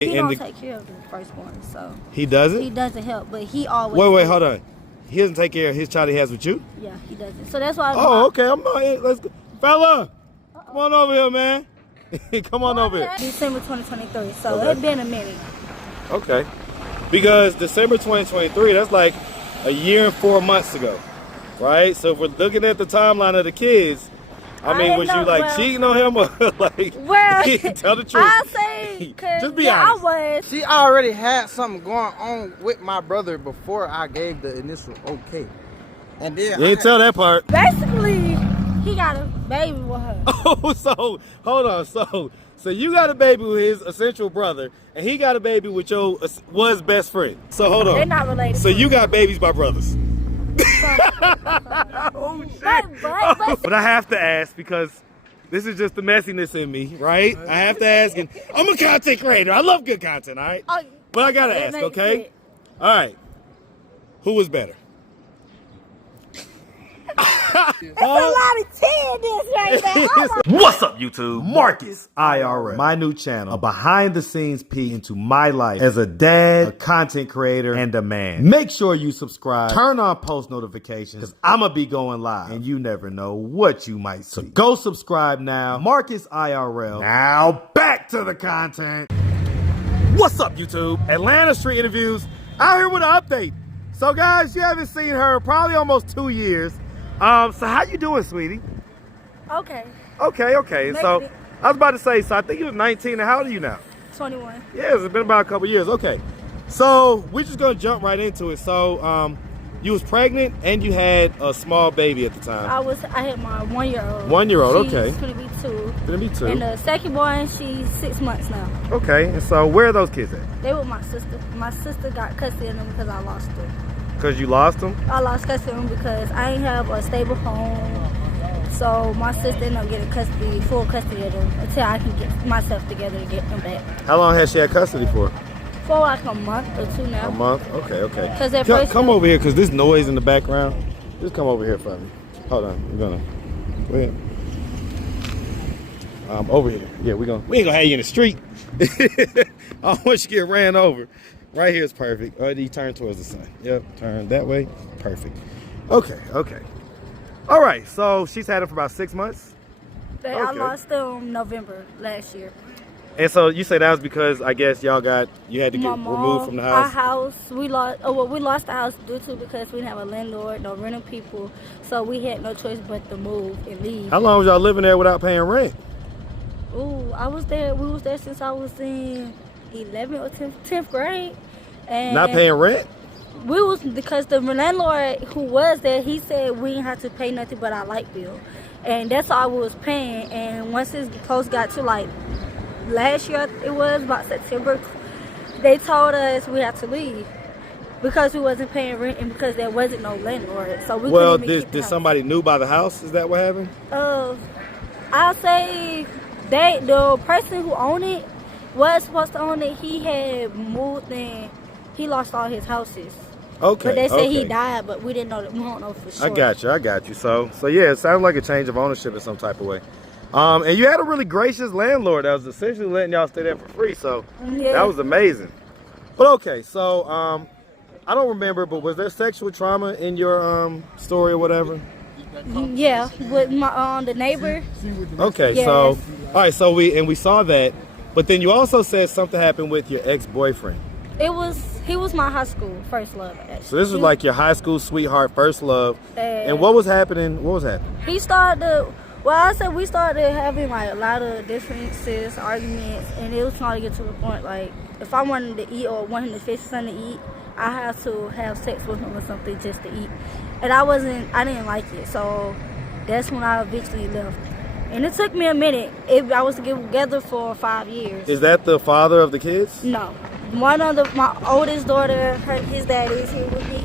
He don't take care of the firstborn, so. He doesn't? He doesn't help, but he always. Wait, hold on. He doesn't take care of his child he has with you? Yeah, he doesn't. So that's why. Okay. I'm not. Let's go. Fella, come on over here, man. Come on over here. December 2023, so it's been a minute. Okay. Because December 2023, that's like a year and 4 months ago, right? So if we're looking at the timeline of the kids, I mean, was you like cheating on him or like? Well, tell the truth. I'll say, just be honest. I was. She already had something going on with my brother before I gave the initial okay. And then you didn't tell that part. Basically, he got a baby with her. Oh, so hold on. So you got a baby with his essential brother, and he got a baby with your was best friend. So hold on. They're not related. So you got babies by brothers. Oh shit! But I have to ask because this is just the messiness in me, right? I have to ask, and I'm a content creator. I love good content, all right? But I gotta ask, okay? All right. Who was better? That's a lot of tenderness right there. What's up, YouTube? Marcus IRL, my new channel, a behind-the-scenes peek into my life as a dad, a content creator, and a man. Make sure you subscribe, turn on post notifications, because I'm going to be going live, and you never know what you might see. So go subscribe now. Marcus IRL. Now, back to the content. What's up, YouTube? Atlanta Street Interviews, out here with an update. So, guys, you haven't seen her probably almost 2 years. So how you doing, sweetie? Okay. Okay. So I was about to say, so I think you was 19, and how old are you now? 21. Yeah, it's been about a couple years. Okay. So we're just gonna jump right into it. So you was pregnant and you had a small baby at the time. I had my 1 year old. 1 year old, okay. She's gonna be two. Gonna be two. And the second one, she's 6 months now. Okay, and so where are those kids at? They with my sister. My sister got custody of them because I lost them. Because you lost them? I lost custody of them because I ain't have a stable home. So my sister ended up getting full custody of them until I can get myself together to get them back. How long has she had custody for? For like a month or two now. A month? Okay. Cause at first come over here because this noise in the background. Just come over here for me. Hold on. We're gonna go ahead. Over here. Yeah, we ain't gonna have you in the street. I don't want you to get ran over. Right here is perfect. Or you turn towards the sun. Yep, turn that way. Perfect. Okay. All right, so she's had it for about 6 months? I lost them November last year. And so you say that was because I guess you had to get removed from the house? Our house, we lost the house due to because we didn't have a landlord, no rental people, so we had no choice but to move and leave. How long was y'all living there without paying rent? We was there since I was in 11th or 10th grade. And not paying rent? Because the landlord who was there, he said we didn't have to pay nothing but our light bill. And that's all we was paying. And once this close got to like last year, it was about September, they told us we had to leave because we wasn't paying rent and because there wasn't no landlord. So we couldn't even keep the house. Somebody knew by the house? Is that what happened? I'll say the person who owned it was supposed to own it. He had moved and he lost all his houses. Okay. But they said he died, but we didn't know that. We don't know for sure. I got you. So yeah, it sounds like a change of ownership in some type of way. And you had a really gracious landlord that was essentially letting y'all stay there for free. So that was amazing. But okay, so I don't remember, but was there sexual trauma in your story or whatever? Yeah, with my the neighbor. Okay, yes. So all right, so we saw that, but then you also said something happened with your ex-boyfriend. He was my high school first love, actually. So this was like your high school sweetheart, first love. And what was happening? We started having like a lot of differences, arguments, and it was trying to get to the point like if I wanted to eat or wanted to fix something to eat, I had to have sex with him or something just to eat. And I didn't like it, so that's when I eventually left. And it took me a minute. I was together for 5 years. Is that the father of the kids? No. My oldest daughter, his dad is here with me.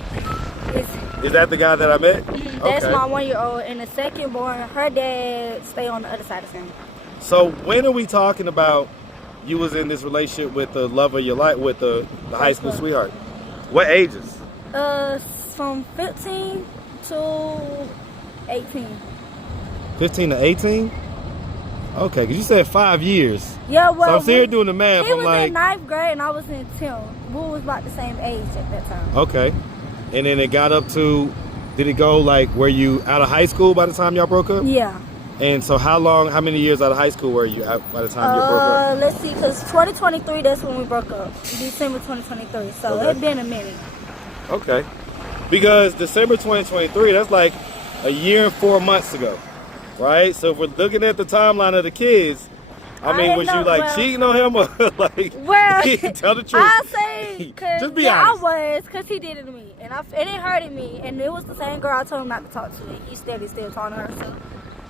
Is that the guy that I met? That's my 1 year old. And the second born, her dad stay on the other side of the family. So when are we talking about you was in this relationship with the love of your life, with the high school sweetheart? What ages? From 15 to 18. 15 to 18? Okay, because you said 5 years. Yeah, well, so I'm sitting here doing the math. He I'm was like, in 9th grade and I was in 10th. We was about the same age at that time. okay. And then it got up to, did it go like, were you out of high school by the time y'all broke up? Yeah. And so how many years out of high school were you by the time you broke up? Let's see, because 2023, that's when we broke up. December 2023. So Okay. it's been a minute. Okay. Because December 2023, that's like a year and 4 months ago, right? So if we're looking at the timeline of the kids, I mean, was you like cheating on him or like? Well, tell the truth. I'll say, cause just be honest. I was, cause he did it to me, and it hurted me, and it was the same girl I told him not to talk to. And he still talking to her, so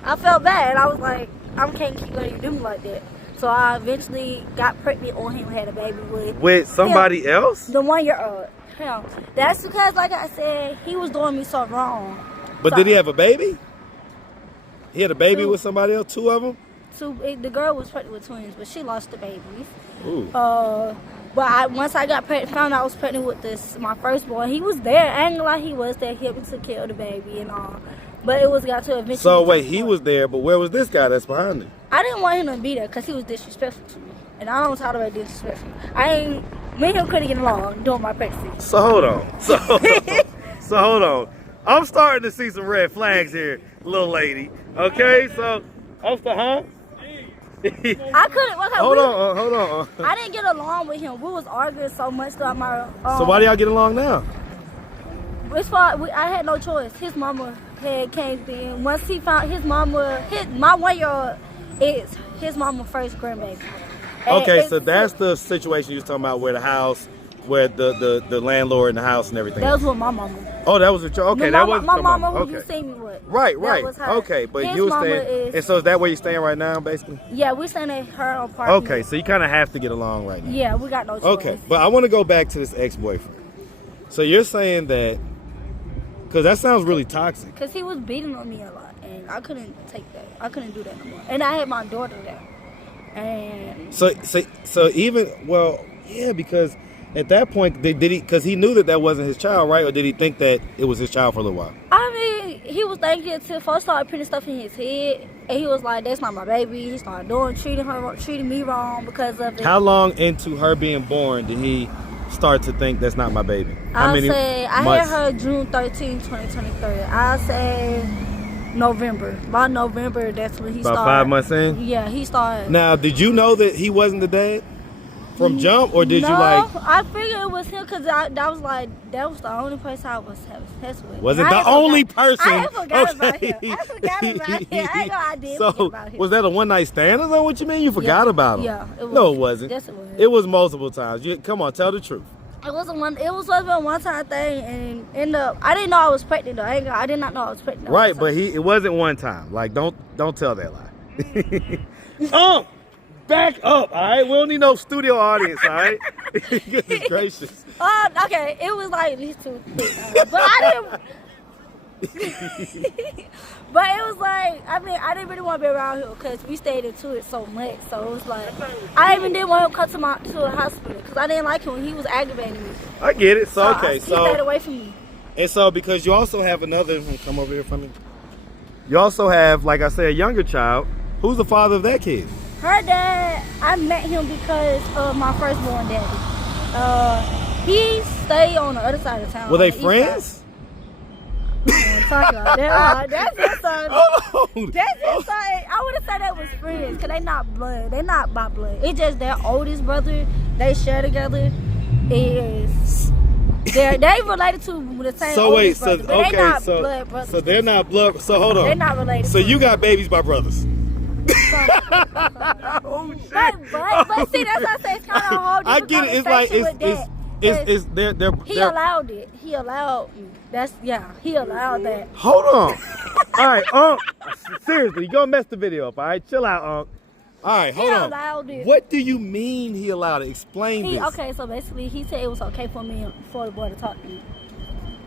I felt bad. And I was like, I can't keep letting you do me like that. So I eventually got pregnant on him, had a baby with somebody else. The 1 year old. Him. That's because, like I said, he was doing me so wrong. But so, did he have a baby? He had a baby with somebody else, 2 of them? The girl was pregnant with twins, but she lost the babies. Ooh. But once I got pregnant, found out I was pregnant with my firstborn, he was there. I ain't gonna lie, he was there. He took care of the baby and all. But it got to eventually. So wait, he was there, but where was this guy that's behind him? I didn't want him to be there because he was disrespectful to me, and I don't tolerate disrespectful. Me and him couldn't get along during my pregnancy. So hold on. So hold on. I'm starting to see some red flags here, little lady. Okay, so I couldn't. Hold on. I didn't get along with him. We was arguing so much throughout my. So why do y'all get along now? I had no choice. His mama had came in. Once he found my 1 year old is his mama's first grandbaby. Okay, so that's the situation you was talking about, where the landlord in the house and everything. That was with my mama. Oh, that was with your, okay, that wasn't my your mama who okay. you see me with. Right. That was her. Okay, but His you were mama staying, and so is that where you're staying right now, basically? Yeah, we're staying at her apartment. Okay, so you kind of have to get along right now. Yeah, we got no choice. Okay, but I want to go back to this ex-boyfriend. So you're saying that, because that sounds really toxic. Because he was beating on me a lot, and I couldn't take that. I couldn't do that no more. And I had my daughter there. And so even, well, yeah, because at that point, did he, because he knew that wasn't his child, right? Or did he think that it was his child for a little while? I mean, he was thinking until folks started putting stuff in his head, and he was like, that's not my baby. He started treating me wrong because of it. How long into her being born did he start to think that's not my baby? I had her June 13, 2023. I'll say November. By November, that's when he started. About 5 months in? Yeah, he started. Now, did you know that he wasn't the dad from jump, or did you like? No, I figured it was him because that was the only person I was having sex with. Was it the only person? I forgot about him. I forgot about him. I did forget about him. Was that a one-night stand? Is that what you mean? You forgot about him? Yeah, it was. No, it wasn't. Yes, it was. It was multiple times. Come on, tell the truth. It was a one-time thing, and I didn't know I was pregnant though. I did not know I was pregnant. Right, but it wasn't one time. Like, don't tell that lie. Back up, all right? We don't need no studio audience, all right? Goodness gracious. Okay, it was like at least 2 times, but I didn't. But it was like, I mean, I didn't really want to be around him because we stayed into it so much. So it was like, I even didn't want him to come to the hospital because I didn't like him. He was aggravating me. I get it. So he stayed away from me. And so because you also have come over here for me. You also have, like I said, a younger child. Who's the father of that kid? Her dad, I met him because of my firstborn daddy. He stayed on the other side of town. Were they friends? Talk about that. That's inside. Oh, That's inside. I would have said that was friends because they not blood. They're not by blood. It's just their oldest brother. They share together. They related to the same. So wait, brother, but they not blood brothers. So they're not blood. So hold on. They're not related. So you got babies by brothers. Oh shit! But see, that's why I say it's kind of hard. I get it. It's like they're he allowed it. He allowed. He allowed that. Hold on. All right, seriously, you gonna mess the video up? All right, chill out, All right, hold on. He allowed it. What do you mean he allowed it? Explain this. Okay, so basically, he said it was okay for the boy to talk to me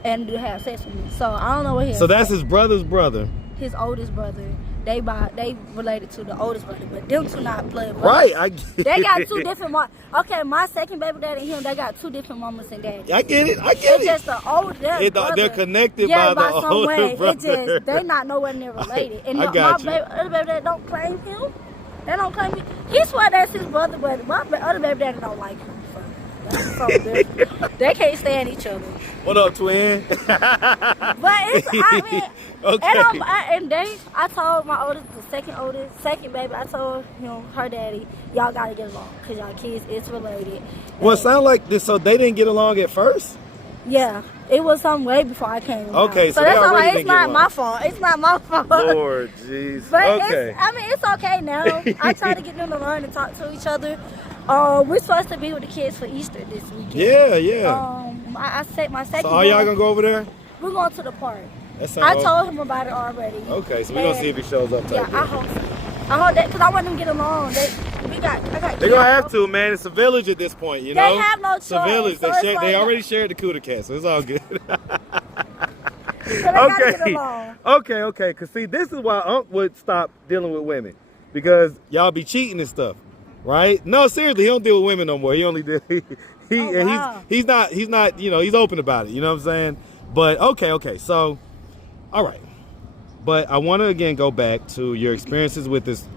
and to have sex with me. So I don't know what he. So that's his brother's brother. His oldest brother. They related to the oldest brother, but them two not blood brothers. Right, They got 2 different Okay, my second baby daddy and him, they got 2 different mamas and daddies. I get it. It's just the old. They're connected by the some older way. brother. They not nowhere near related. And I got you. other baby daddy don't claim him. They don't claim me. He swear that's his brother, but my other baby daddy don't like him. So that's something different. They can't stand each other. What up, twin? But it's, I mean, Okay. I told my oldest, second baby, I told him, her daddy, y'all gotta get along, cause y'all kids, it's related. Well, it sounds like this. So they didn't get along at first. Yeah, it was some way before I came. Okay, out. so that's they all already right. didn't It's get not along. my fault. It's not my fault. Lord, jeez. But Okay. it's okay now. I try to get them to learn and talk to each other. We're supposed to be with the kids for Easter this weekend. Yeah, yeah. I said my second. So are y'all gonna go over there? We're going to the park. That I sounds told him about it already. Okay, so we're gonna see if he shows up. Yeah, I hope so. I hope that because I want them to get along. I got. They're gonna have to, man. It's a village at this point, you know. They have no choice. It's a village. So They already shared the cooter cat, so it's all good. So they gotta get along. Okay. Cause see, this is why Unc would stop dealing with women, because y'all be cheating and stuff, right? No, seriously, he don't deal with women no more. He only deal. Wow. He's not. You know, he's open about it. You know what I'm saying? But okay. So, all right. But I want to again go back to your experiences with this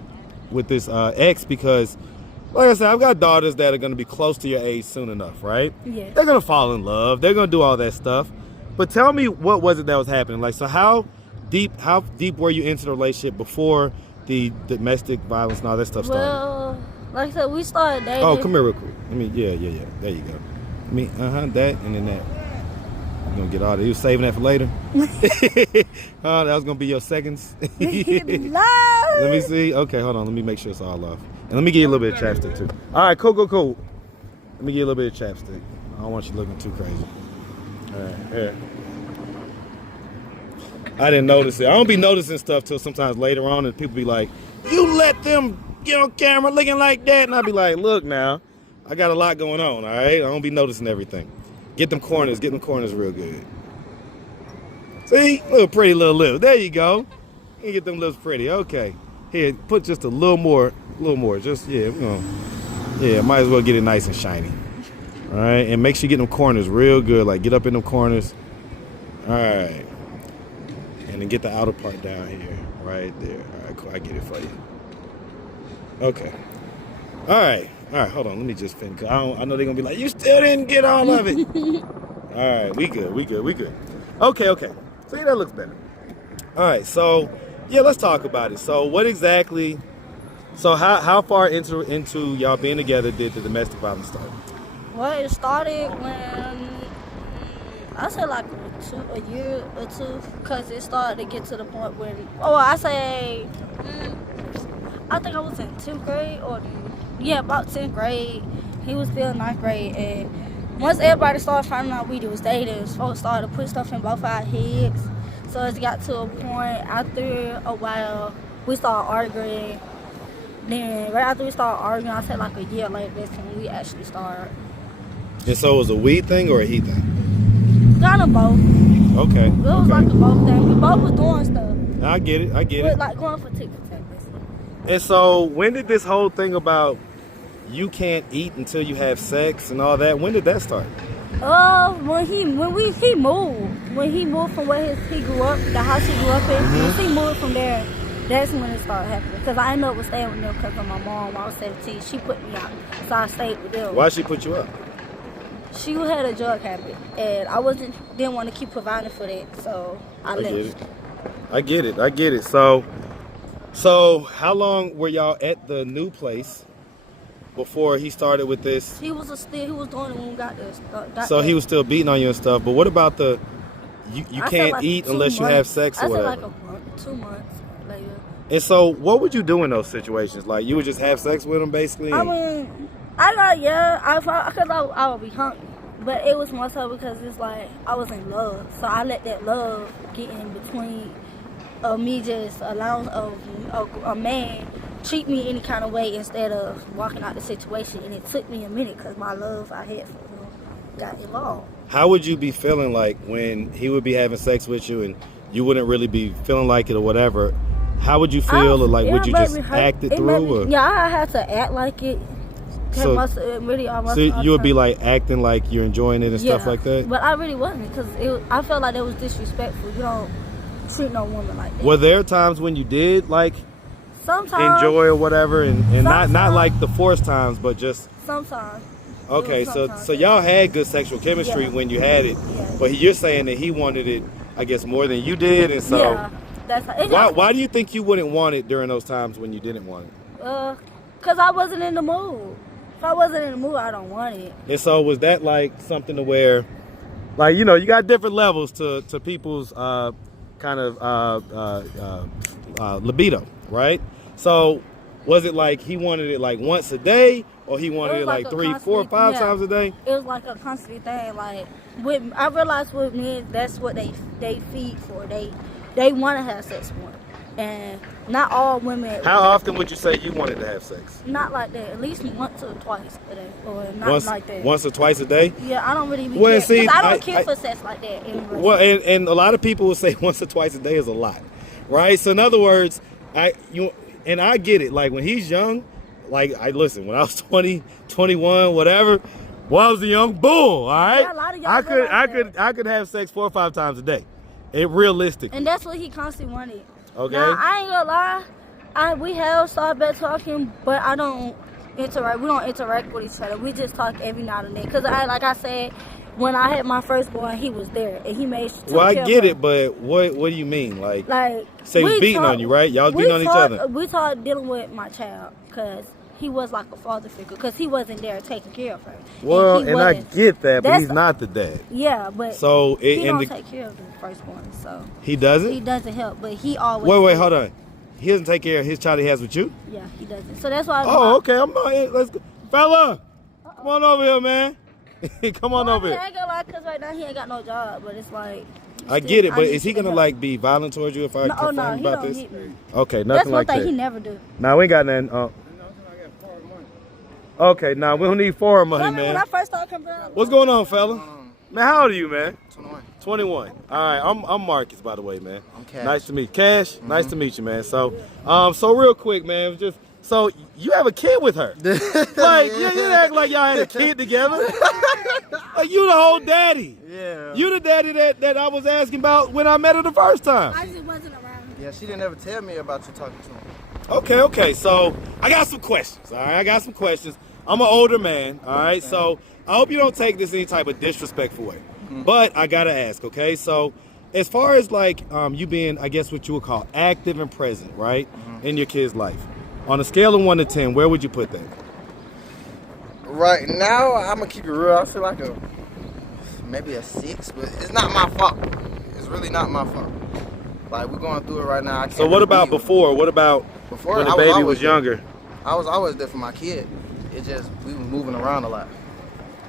ex, because, like I said, I've got daughters that are going to be close to your age soon enough, right? Yeah. They're going to fall in love. They're going to do all that stuff. But tell me, what was it that was happening? Like, so how deep were you into the relationship before the domestic violence and all that stuff started? Well, like I said, we started dating. Oh, come here real quick. Yeah. There you go. That and then that. I'm going to get all that. You saving that for later? That was going to be your seconds. Let me see. Okay, hold on. Let me make sure it's all off. And let me give you a little bit of chapstick, too. All right, cool. Let me give you a little bit of chapstick. I don't want you looking too crazy. All right, here. I didn't notice it. I don't be noticing stuff till sometimes later on, and people be like, you let them get on camera looking like that. And I be like, look now, I got a lot going on, all right? I don't be noticing everything. Get them corners real good. See? Little pretty little lips. There you go. You get them lips pretty. Okay. Here, put just a little more. Just, might as well get it nice and shiny. All right? And make sure you get them corners real good. Like, get up in them corners. All right. And then get the outer part down here. Right there. All right, cool. I get it for you. Okay. All right, hold on. Let me just finish. I know they're going to be like, you still didn't get all of it. All right, we good. Okay. See, that looks better. All right, so, yeah, let's talk about it. So how far into y'all being together did the domestic violence start? Well, it started when, I say like a year or two, because it started to get to the point when, I think I was in 10th grade about 10th grade. He was still in 9th grade, and once everybody started finding out we was dating, folks started to put stuff in both our heads. So it got to a point after a while we started arguing. Then right after we started arguing, I said like a year later, that's when we actually started. And so it was a we thing or a he thing? Kind of both. Okay. It was like a both thing. We both was doing stuff. I get it. We're like going for TikTok. And so when did this whole thing about you can't eat until you have sex and all that, when did that start? When he moved from where he grew up, the house he grew up in. Mm-hmm. Once he moved from there, that's when it started happening. Because I ended up staying with them because of my mom. When I was 17, she put me out, so I stayed with them. Why'd she put you up? She had a drug habit, and I didn't want to keep providing for that, so I left. I get it. So how long were y'all at the new place before he started with this? He was doing it when we got there. So he was still beating on you and stuff. But what about you can't like eat 2 unless you have sex or whatever? I said like a month, 2 months later. And so what would you do in those situations? Like you would just have sex with him basically? I mean, I would be hungry. But it was more so because it's like I was in love. So I let that love get in between me just allowing a man treat me any kind of way instead of walking out the situation. And it took me a minute because my love I had for him got involved. How would you be feeling like when he would be having sex with you and you wouldn't really be feeling like it or whatever? How would you feel? Or like would you just act it through? Yeah, I had to act like it. So you would be like acting like you're enjoying it and stuff like that? But I really wasn't because I felt like it was disrespectful. You don't treat no woman like that. Were there times when you did like Sometimes. enjoy or whatever, and not Sometimes. like the forced times, but just Sometimes. okay. So Sometimes. y'all had good sexual chemistry Yeah. when you had it, Yeah. but you're saying that he wanted it, I guess, more than you did, and so Yeah. That's why do you think you wouldn't want it during those times when you didn't want it? Cause I wasn't in the mood. If I wasn't in the mood, I don't want it. And so was that like something to where, like, you know, you got different levels to people's kind of libido, right? So was it like he wanted it like once a day, or he wanted it like a 3, 4, 5 times a day? It was like a constant thing. Like I realized with men, that's what they feed for. They want to have sex more, and not all women. How often would you say you wanted to have sex? Not like that. At least once or twice a day, or not like that. Once or twice a day? Yeah, I don't really be Well, care, see, 'cause I don't care for sex like that. Anyway. Well, and a lot of people will say once or twice a day is a lot, right? So in other words, I get it. Like when he's young, like listen, when I was 20, 21, whatever, well, I was a young bull, all right? Yeah, a lot of y'all I could have sex 4 or 5 times a day. It realistic. And that's what he constantly wanted. Okay. Now, I ain't gonna lie. We have started back talking, but I don't interact. We don't interact with each other. We just talk every now and then. Cause like I said, when I had my firstborn, he was there and he made sure. Well, I get it, but what do you mean? Like say he's beating on you, right? Y'all was beating on each other. We talked dealing with my child, cause he was like a father figure, cause he wasn't there taking care of her. Well, and I get that, but That's- he's not the dad. Yeah, but So he don't take care of the firstborn, so he doesn't. he doesn't help, but he always. Wait, hold on. He doesn't take care of his child he has with you? Yeah, he doesn't. So that's why. Oh, okay. I'm not. Let's go. Fella, come on over here, man. Come on over I here. ain't gonna lie, cause right now he ain't got no job, but it's like. I get it, but need is he to gonna help. like be violent towards you if I No, confront no, him he about don't this? hit me. Okay, nothing That's one like thing that. he never do. Nah, we ain't got nothing. Okay, nah, we don't need foreign money, I mean, when I man. first started coming around. What's going on, fella? Man, how old are you, man? 21. 21. All right, I'm Marcus, by the way, man. I'm Cash. Nice to meet you. Cash, nice to meet you, man. So, so real quick, man, so you have a kid with her. Like, you act like y'all had a kid together. Like, you the whole daddy. Yeah. You the daddy that I was asking about when I met her the first time. I just wasn't around. Yeah, she didn't ever tell me about you talking to him. Okay. So I got some questions. All right, I got some questions. I'm an older man. All right, so I hope you don't take this any type of disrespectful way. But I gotta ask. Okay, so as far as like you being, I guess what you would call active and present, right, in your kid's life, on a scale of 1 to 10, where would you put that? Right now, I'm gonna keep it real. I feel like maybe a 6, but it's not my fault. It's really not my fault. Like we're going through it right now. I can't So what about believe it. before? What about Before, when the I was baby always was younger? I was always there for my kid. It just we were moving around a lot.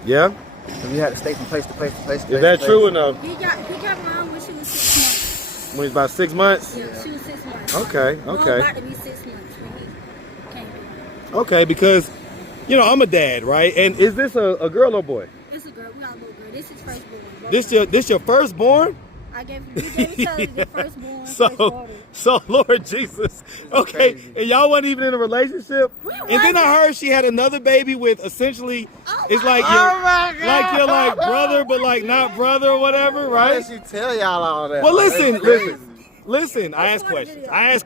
Yeah. So we had to stay from place to place to place. Is that true or no? He got mine when she was 6 months. When he's about 6 months? Yeah, she was 6 months. Okay. Well, about to be 6 months when he came in. Okay, because you know I'm a dad, right? And is this a girl or boy? It's a girl. We got a little girl. This is firstborn. This your firstborn? I gave each other the firstborn. So, Lord Jesus. Okay, Crazy. and y'all wasn't even in a relationship? We And then I heard she had another baby with essentially, it's like my your, like your like brother, but like not brother or whatever, Why right? did she tell y'all all that? Well, Like, listen, that's crazy. listen. I ask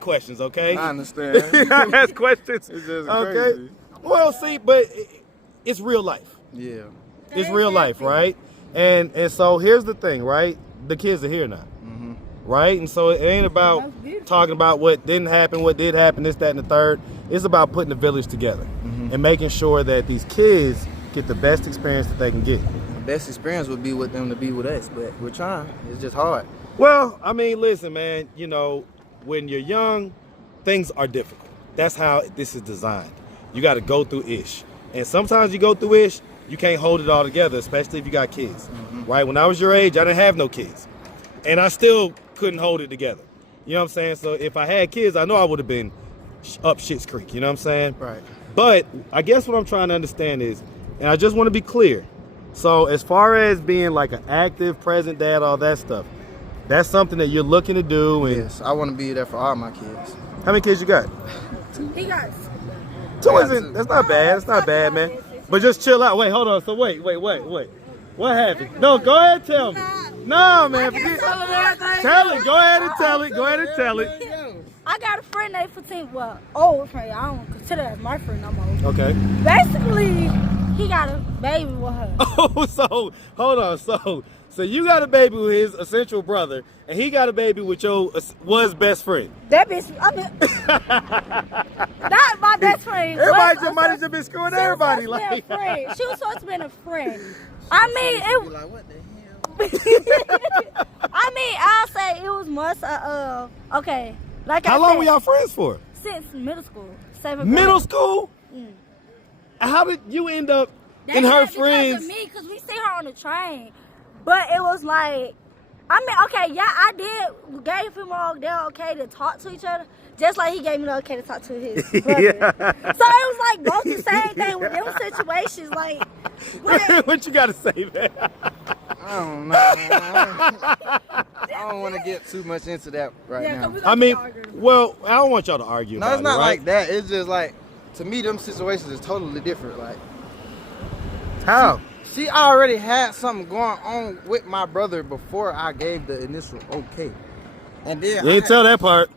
questions, okay? I understand. I ask questions. It's just Okay. crazy. Well, see, but it's real life. Yeah. It's real life, right? And so here's the thing, right? The kids are here now, right? And so it ain't about That's beautiful. talking about what didn't happen, what did happen, this, that, and the third. It's about putting the village together and making sure that these kids get the best experience that they can get. The best experience would be with them to be with us, but we're trying. It's just hard. Well, I mean, listen, man, you know, when you're young, things are difficult. That's how this is designed. You got to go through ish. And sometimes you go through ish, you can't hold it all together, especially if you got kids, right? When I was your age, I didn't have no kids. And I still couldn't hold it together. You know what I'm saying? So if I had kids, I know I would have been up shit's creek. You know what I'm saying? Right. But I guess what I'm trying to understand is, and I just want to be clear. So as far as being like an active, present dad, all that stuff, that's something that you're looking to do. And Yes, I want to be there for all my kids. how many kids you got? He got. Two isn't. That's not bad. That's not bad, man. But just chill out. Wait, hold on. So wait. What happened? No, go ahead and tell me. No, man. Tell it. Go ahead and tell it. I got a friend named Fatima. Well, old friend. I don't consider that my friend no more. Okay. Basically, he got a baby with her. Oh, so hold on. So you got a baby with his essential brother, and he got a baby with your was best friend. That bitch, I mean, not my best friend. Everybody just might have just been screwing everybody. She was supposed to be a friend. I mean, it. Like, what the hell? I mean, I'll say it was much. Okay, like How long were y'all friends for? Since middle school, 7th grade. Middle school? Mm. How did you end up They in her said friends? Because of me, because we see her on the train. But it was like, I mean, okay, yeah, I gave him all the okay to talk to each other, just like he gave me the okay to talk to his brother. Yeah. So it was like both the same thing with them situations. Like, What you got to say, man? I don't know. I don't want to get too much into that now. I mean, well, I don't want y'all to argue. No, about it's not it, right? like that. It's just like, to me, them situations is totally different. Like, How? she already had something going on with my brother before I gave the initial okay. And then You didn't tell that part.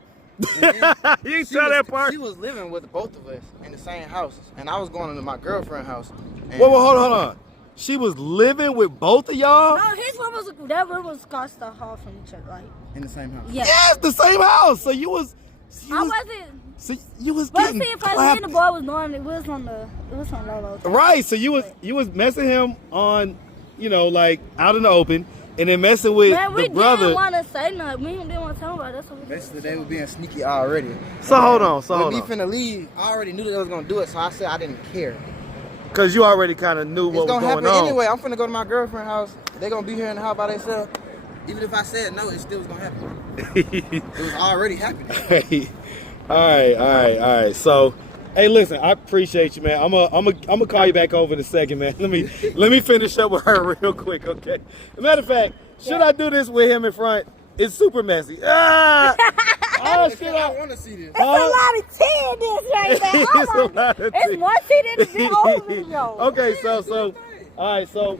and then You didn't tell that part. She was living with both of us in the same house, and I was going to my girlfriend's house. And Whoa, hold on. She was living with both of y'all? no, his room was, that room was across the hall from each other. Like, in the same house. yeah. Yes, the same house. So you was I wasn't. So you was But getting see, if I clapped. the boy was knowing it was on Lolo. Right, so you was messing him on, like out in the open, and then messing with Man, we the brother. didn't want to say nothing. We didn't want to tell him about it. That's what we Basically, they were being sneaky already. So hold on, With me finna leave, I already knew that they was gonna do it, so I said I didn't care. Because you already kind of knew what It's was gonna going happen on. anyway. I'm finna go to my girlfriend's house. They gonna be here in the house by themselves. Even if I said no, it still was gonna happen. It was already happening. Hey, all right. So, hey, listen, I appreciate you, man. I'm gonna call you back over in a second, man. Let me finish up with her real quick, okay? As a matter of fact, should I do this with him in front? It's super messy. Ah! Oh shit! I want to see this. It's a lot of tea in this right there. Oh It's a lot of tea. It's more tea than the old video. Okay, so, all right, so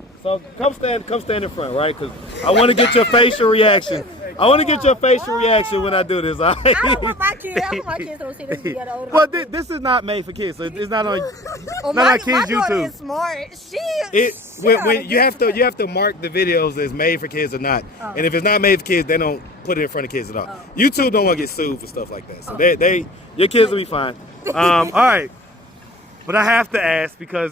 come stand in front, right? Because I want to get your facial reaction. I want to get your facial reaction when I do this. All right? I don't want my kids. I want my kids to see this video. Well, this is not made for kids, so it's not on. Oh, not my, on kids' my daughter YouTube. is smart. When you have to mark the videos as made for kids or not, and if it's not made for kids, they don't put it in front of kids at all. YouTube don't want to get sued for stuff like that, so your kids will be fine. All right, but I have to ask because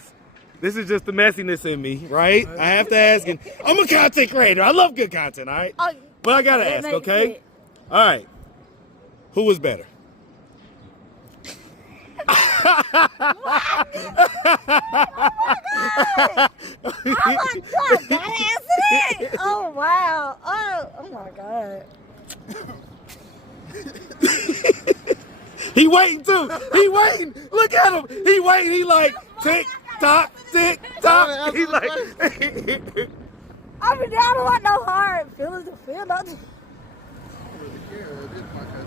this is just the messiness in me, right? I have to ask, and I'm a content creator. I love good content, all right? But I gotta ask, okay? All right, who was better? Oh wow! Oh my god! He waiting too. He waiting. Look at him. He waiting. He like tick tock, tick tock. He like. I mean, I don't want no hard feelings to feel nothing.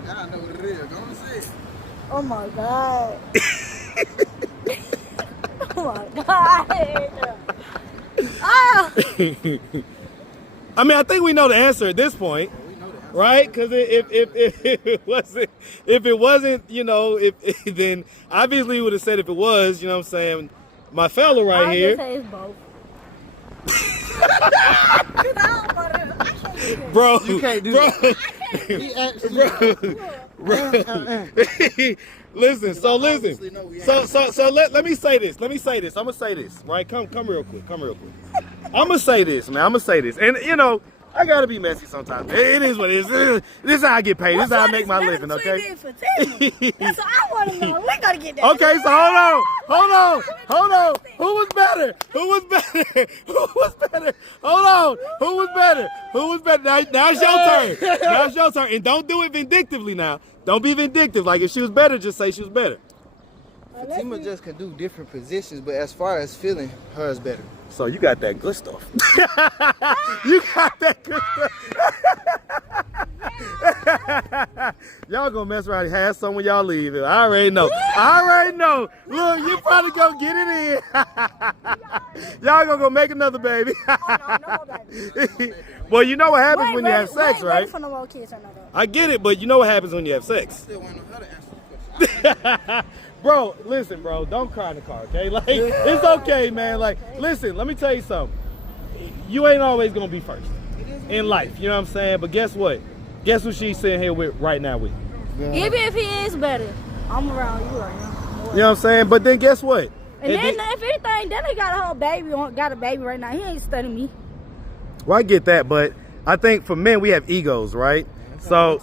I know what it is. Don't say it. Oh my god! Oh my god! Ah! I mean, I think we know the answer at this point, right? Because if it wasn't, then obviously you would have said if it was, you know what I'm saying, my fella right I here, say it's both. bro. You can't do that. Listen. So let me say this. I'm gonna say this, right? Come real quick. I'm gonna say this, man. And I gotta be messy sometimes. It is what it is. This is how I get paid. This is how I make my living, okay? That's what I want to know. We gotta get that. Okay, so hold on. Who was better? Hold on. Who was better? Now it's your turn. And don't do it vindictively now. Don't be vindictive. Like if she was better, just say she was better. Fatima just can do different positions, but as far as feeling, hers better. So you got that good stuff. You got that good stuff. Y'all gonna mess around and have some when y'all leave. I already know. I already know. Look, you probably gonna get it in. Y'all gonna go make another baby. Well, you know what happens when you have sex, right? For no more kids or nothing. I get it, but you know what happens when you have sex. Bro, listen, bro, don't cry in the car, okay? Like, it's okay, man. Like, listen, let me tell you something. You ain't always gonna be first in life, you know what I'm saying? But guess what? Guess who she's sitting here with right now with? Even if he is better, I'm around you right now. You know what I'm saying? But then guess what? And then, if anything, then they got a whole baby, got a baby right now. He ain't studying me. Well, I get that, but I think for men, we have egos, right? So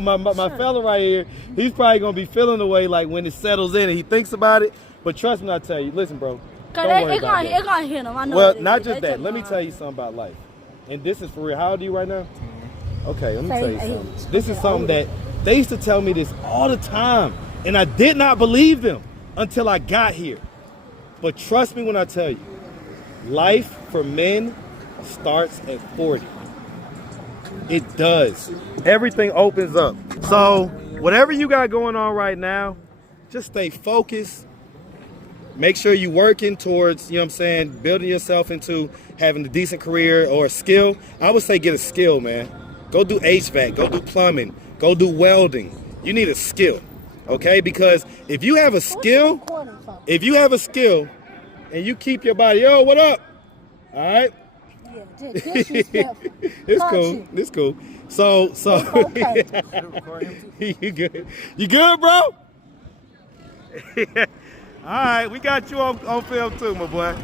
my fella right here, he's probably gonna be feeling the way like when it settles in and he thinks about it. But trust me, I tell you, listen, bro. Cause it gonna hit him. I know. Well, not just that. Let me tell you something about life, and this is for real. How old are you right now? Okay, let me tell you something. This is something that they used to tell me this all the time, and I did not believe them until I got here. But trust me when I tell you, life for men starts at 40. It does. Everything opens up. So whatever you got going on right now, just stay focused. Make sure you're working towards, you know what I'm saying, building yourself into having a decent career or a skill. I would say get a skill, man. Go do HVAC, go do plumbing, go do welding. You need a skill, okay? Because if you have a skill, and you keep your body, yo, what up? All right? It's cool. It's cool. So okay. You good? You good, bro? All right, we got you on film too, my boy.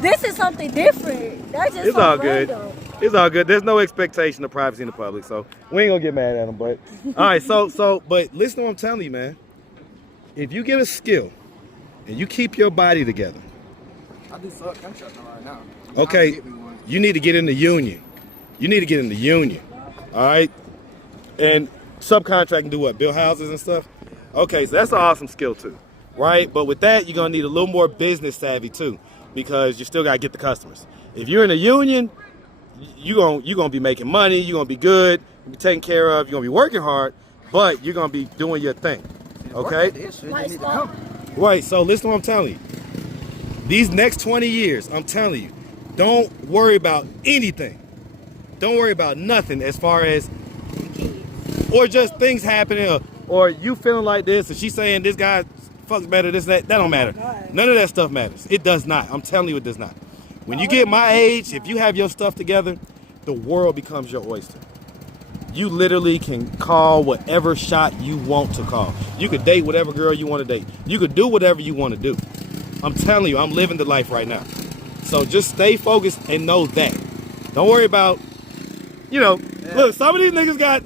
This is something different. That's just it's all good. It's all good. There's no expectation of privacy in the public, so we ain't gonna get mad at them. But all right, but listen to what I'm telling you, man. If you get a skill and you keep your body together, I do suck contracting right now. Okay, you need to get in the union. You need to get in the union. All right, and subcontract and do what? Build houses and stuff. Okay, so that's an awesome skill too, right? But with that, you're gonna need a little more business savvy too, because you still gotta get the customers. If you're in a union, you're gonna be making money. You're gonna be good. You'll be taken care of. You're gonna be working hard, but you're gonna be doing your thing. Okay. Right. So listen to what I'm telling you. These next 20 years, I'm telling you, don't worry about anything. Don't worry about nothing as far as, or just things happening, or you feeling like this, and she's saying this guy fucks better, this, that don't matter. None of that stuff matters. It does not. I'm telling you, it does not. When you get my age, if you have your stuff together, the world becomes your oyster. You literally can call whatever shot you want to call. You could date whatever girl you want to date. You could do whatever you want to do. I'm telling you, I'm living the life right now. So just stay focused and know that. Don't worry about, look, some of these niggas got,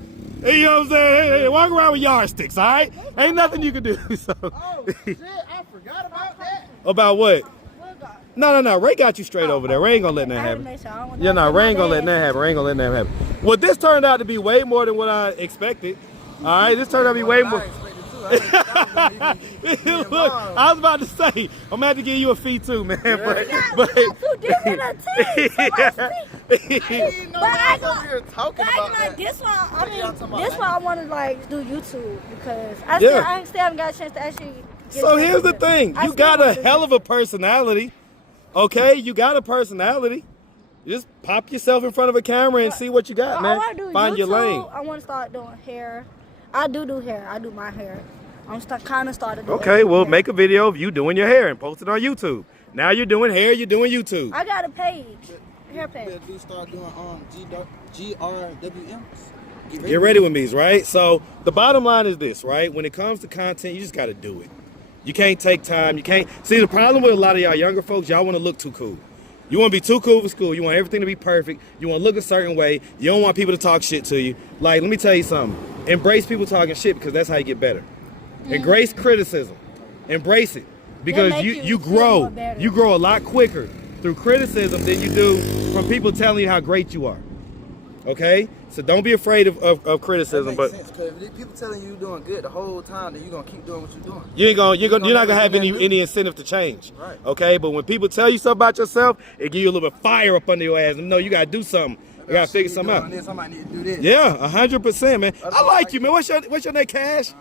you know what I'm saying, hey, walk around with yardsticks, all right? Ain't nothing you can do. So. Oh, shit, I forgot about that. About what? No. Ray got you straight over there. Ray ain't gonna let that happen. Yeah, no, Ray ain't gonna let that happen. Ray ain't gonna let that happen. Well, this turned out to be way more than what I expected. All right, this turned out to be way more. Look, I was about to say, I'm gonna have to give you a fee too, man. But two different teams. This one I want to like do YouTube because I still haven't got a chance to actually. So here's the thing: you got a hell of a personality. Okay, you got a personality. Just pop yourself in front of a camera and see what you got, man. Find your lane. I want to start doing hair. I do hair. I do my hair. I'm kind of started doing Okay, well, make a video of you doing your hair and post it on YouTube. Now you're doing hair, you're doing YouTube. I got a page. Hair page. You start doing GRWMs. Get ready with me's, right? So the bottom line is this, right? When it comes to content, you just got to do it. You can't take time. You can't. See, the problem with a lot of y'all younger folks, y'all want to look too cool. You want to be too cool for school. You want everything to be perfect. You want to look a certain way. You don't want people to talk shit to you. Like, let me tell you something. Embrace people talking shit because that's how you get better. Embrace criticism. Embrace it. Because you grow. You grow a lot quicker through criticism than you do from people telling you how great you are. Okay? So don't be afraid of criticism. That But makes sense, cause if people telling you you're doing good the whole time, then you're gonna keep doing what you're doing. you're not gonna have any incentive to change. Right. Okay. But when people tell you something about yourself, it give you a little bit of fire up under your ass. And no, you gotta do something. You gotta figure something out. This, I might need to do this. Yeah, 100%, man. I like you, man. What's your name, Cash?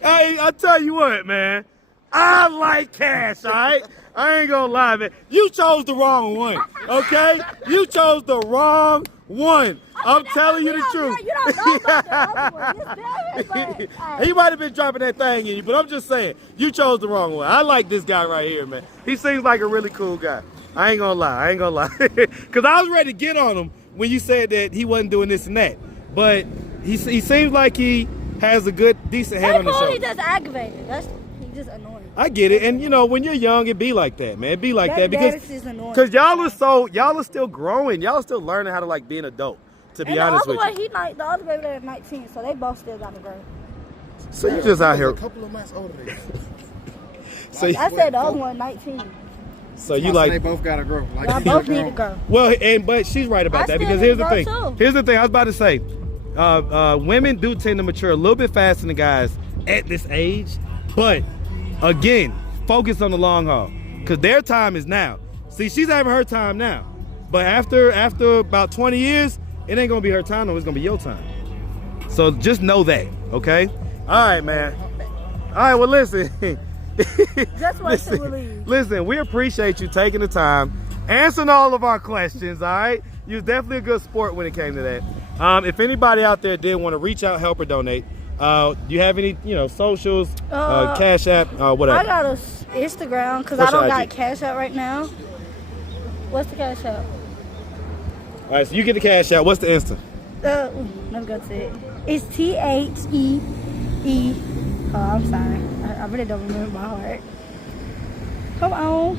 Hey, I tell you what, man. I like Cash, all right? I ain't gonna lie, man. You chose the wrong one, okay? You chose the wrong one. I'm telling you the truth. You don't know about the other one. It's very, but, He might have been dropping that thing in you, but I'm just saying, you chose the wrong one. I like this guy right here, man. He seems like a really cool guy. I ain't gonna lie. Because I was ready to get on him when you said that he wasn't doing this and that. But he seems like he has a good, decent head on his He shoulders. just aggravated. He's just annoying. I get it, and you know when you're young, it be like that, man. It be like that Darius is annoying. because y'all are still growing. Y'all still learning how to like be an adult. To be honest with you. The other baby is 19, so they both still got to grow. So you just out here. A couple of months older than you. So I said the other one 19. so you like they both gotta grow. Like Y'all both need to grow. well, but she's right about I that still because need here's to the grow, thing. too. Here's the thing. I was about to say, women do tend to mature a little bit faster than guys at this age, but again, focus on the long haul because their time is now. See, she's having her time now, but after about 20 years, it ain't gonna be her time. No, it's gonna be your time. So just know that, okay? All right, man. All right, well, listen. Just wait till we leave. Listen, we appreciate you taking the time, answering all of our questions, all right? You was definitely a good sport when it came to that. If anybody out there did want to reach out, help, or donate, do you have any, socials, Cash App, whatever? I got an Instagram because I What's your don't got IG? Cash App right now. What's the Cash App? All right, so you get the Cash App. What's the Insta? Let me go to it. It's THEE. Oh, I'm sorry. I really don't remember my heart. Come on.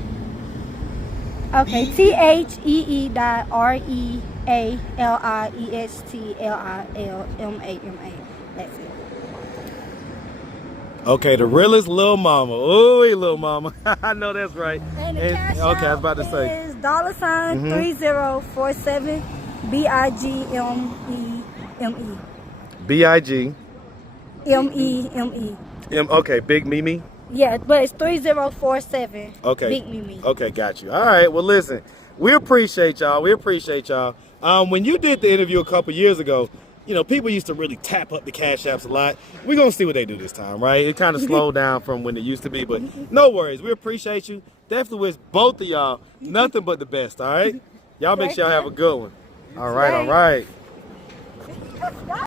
Okay, THEEREALIESTLILMAMA. That's it. Okay, the realest Lil Mama. Ooh, Lil Mama. I know that's right. And the Cash App okay, I was about to say. is $3047 BIGMEME. B-I-G. MEME. Okay, Big Mimi. Yeah, but it's 3047. Okay. Big Mimi. Okay, got you. All right, well, listen, we appreciate y'all. When you did the interview a couple years ago, people used to really tap up the Cash Apps a lot. We're going to see what they do this time, right? It kind of slowed down from when it used to be, but no worries. We appreciate you. Definitely wish both of y'all nothing but the best, all right? Y'all make sure y'all have a good one. All right.